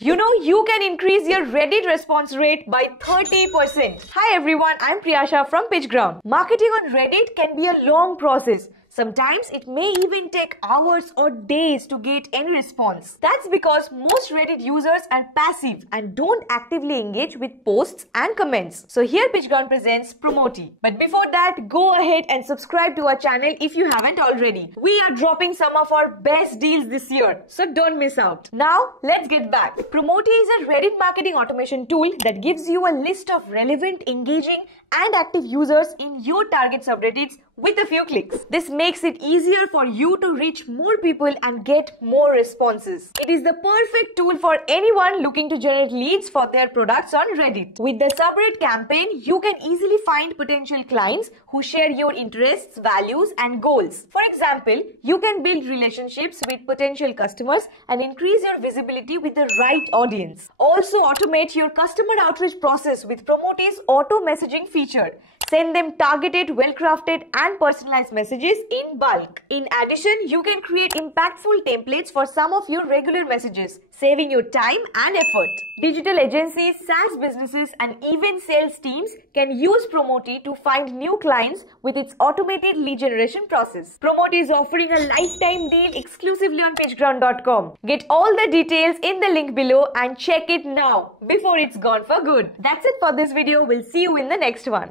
You can increase your Reddit response rate by 30%. Hi everyone, I'm Priyasha from PitchGround. Marketing on Reddit can be a long process. Sometimes it may even take hours or days to get any response. That's because most Reddit users are passive and don't actively engage with posts and comments. So here PitchGround presents Promotee. But before that, go ahead and subscribe to our channel if you haven't already. We are dropping some of our best deals this year, so don't miss out. Now, let's get back. Promotee is a Reddit marketing automation tool that gives you a list of relevant, engaging, and active users in your target subreddits with a few clicks. This makes it easier for you to reach more people and get more responses. It is the perfect tool for anyone looking to generate leads for their products on Reddit. With the subreddit campaign, you can easily find potential clients who share your interests, values, and goals. For example, you can build relationships with potential customers and increase your visibility with the right audience. Also, automate your customer outreach process with Promotee's auto messaging feature. Send them targeted, well-crafted, and personalized messages in bulk. In addition, you can create impactful templates for some of your regular messages, saving you time and effort. Digital agencies, SaaS businesses, and even sales teams can use Promotee to find new clients with its automated lead generation process. Promotee is offering a lifetime deal exclusively on PitchGround.com. Get all the details in the link below and check it now before it's gone for good. That's it for this video. We'll see you in the next one.